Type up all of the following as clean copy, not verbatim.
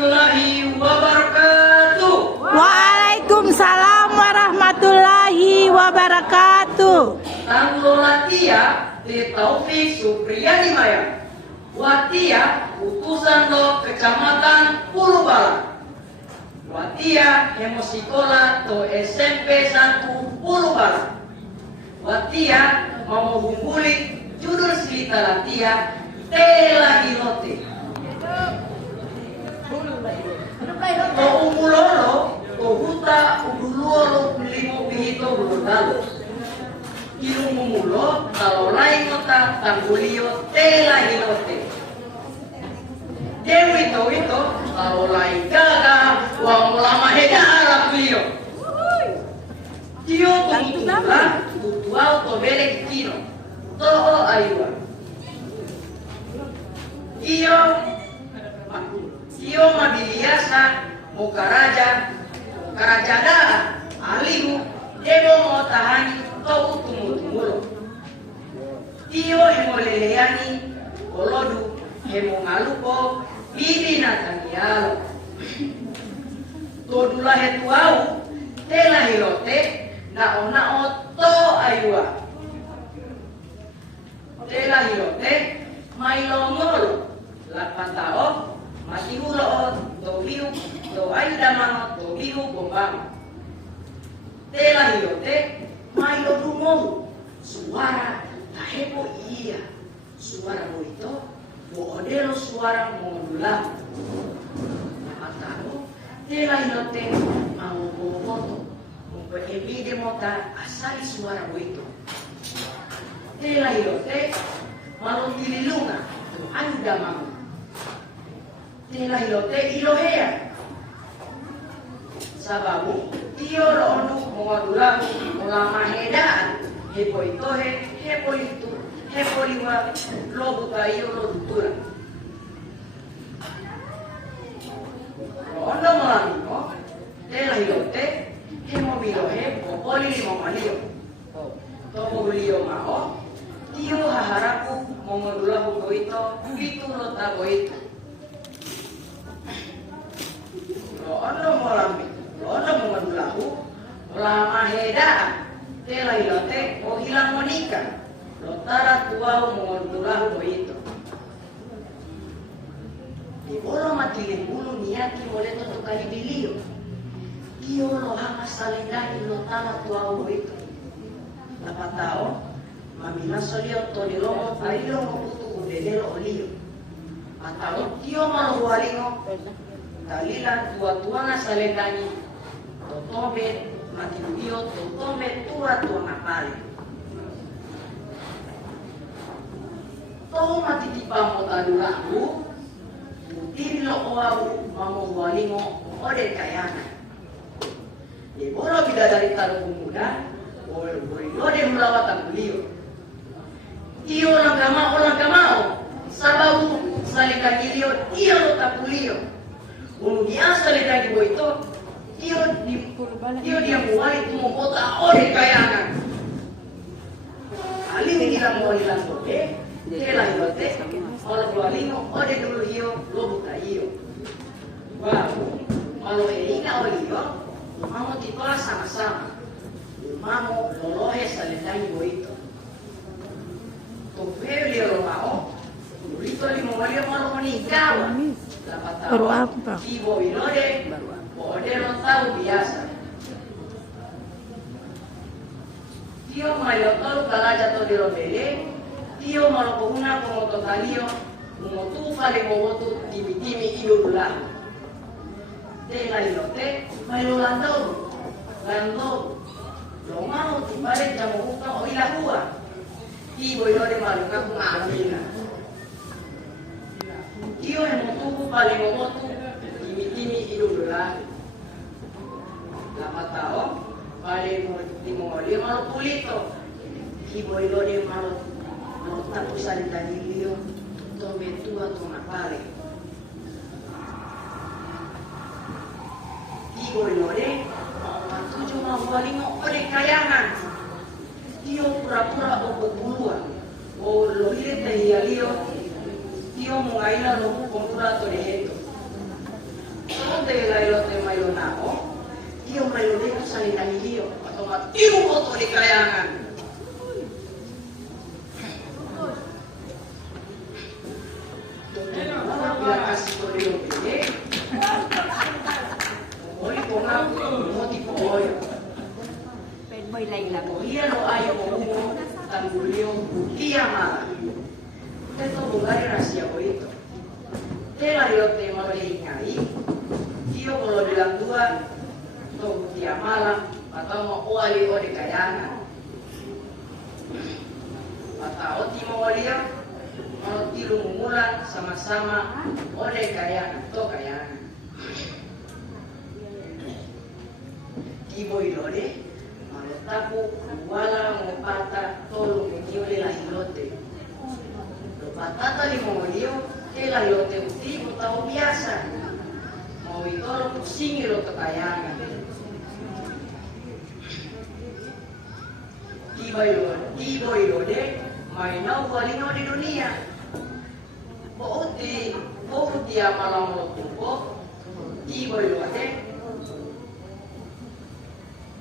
warahmatullahi wabarakatuh. Waalaikumsalam warahmatullahi wabarakatuh. Tangguh Latia di Taufik Supriyadi Maya. Watia utusan lo Kecamatan Pulubala. Watia hemosikola to SMP 1 Pulubala. Watia mau humbuli judul cerita Latia Tela Hilote. To umulolo to huta uduluolo limo bihito bulutalo. Ilumumulo kalau lain nota tanggulio Tela Hilote. Dewi itu kalau lain gaga wang lama heda Arab beliau. Tio kumutula tutuau to belek kino. Toho ayua. Iyo mabiliasa mukaraja alimu debo mau tahani kau tumulo. Iyo hemoleleani kolodu hemongaluko bibi natanialo. Todula hetuau tela hilote nao to ayua. Tela hilote mailongolo lapantao matihulo tobiu to aidamano tobiu bombang. Tela hilote mailo dumo suara tahepo iya suara moito boodelo suara modulam. Lapantao tela hilote mau boboto mempeebide mota asali suara moito. Tela hilote malo tililunga to aidamano. Tela hilote ilohea sababu tio loonu mongadulaku molamahedaan hepo itohe hepo itu hepo liwa lobuta iyo lodutura loondo molamino tela hilote hemo bilohe popoli limo malio topo beliau mao tio haharaku mongadulaku goito itu lota goito. Londo mengadulahu lama hedaan tela hilote o hilang monika lotara tuau mengadulahu boito di bolo matilin bulu niaki moleto to kali bilio kio lo hama salendani lotara tuau boito lapatao mamina solio to di lomo tarilo moputu udedelo olio atau kio malo walingo Dalila tua na salendani totobe matilio totobe tua na pale to matitipa mo tadulahu utilo oau mamo walingo ode kayana di bolo bidadari taruh muda ode mulawatan beliau iyo langgamao sababu salendani iyo lo tapulio biasa lagi boito dia mulai tu membota ore kayangan aling hilang mau hilang bote tela hilote kalau dualino ode dulu iyo lo buka iyo wah kalau ina olio mamo titola sama-sama mamo lolohe salendani boito topeo lio lo mao burito limo walio malo menikawa Baru apa? Ibu Winode, Bode lo tahu biasa. Tio mailotol kalaja to di robele, tio malokuna komoto talio, umotu fale mowotu timi idulula. Tela ilote, mailolandau, landau, lo mau tibale jamu uka o ilahua. Ibu Winode maluka kumamina. Tio hemotuku paling momotu timi idulula. Lapatao paling timolio malo pulito. Ibo ilode malo tapusan danilio tobe tua tona pale. Ibo ilode matuju mawalingo ode kayangan. Tio pura-pura opo buluan. O lohire tehiyalio tio mungaila lobu kompura to deheto. bayo dito sa linahiliyo. Matimo ko to ni kayangan. Bila kasih ko rin yung pili. Oli ko nga, moti ko oyo. Iya lo ayo mo tanggulyo bukia mala. Ito bugari rahasia ko ito. Tela yo te malingay. Iyo kalau bilang dua to bukia mala atau mau wali o di kayangan. Atau timo walia kalau tilu mumulan sama-sama oleh kayangan to kayangan. Ibo ilode tapu wala mo pata tolo mengiole la hilote. Lo patata li mongodio e la hilote uti mo tao biasa. Mau itolo pusingi lo kekayangan. Tibo ilode mainau walino di dunia. Bouti amalang lo tupo. Tibo ilode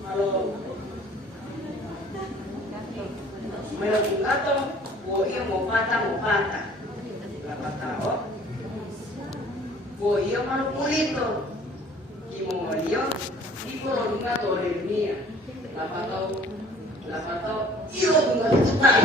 malo melokong kato, wo iyo mo pata. Dapat tao. Wo iyo malupulito. Kimo mo iyo, di ko lo kato oleh dunia. Dapat tao, iyo bunga cepat.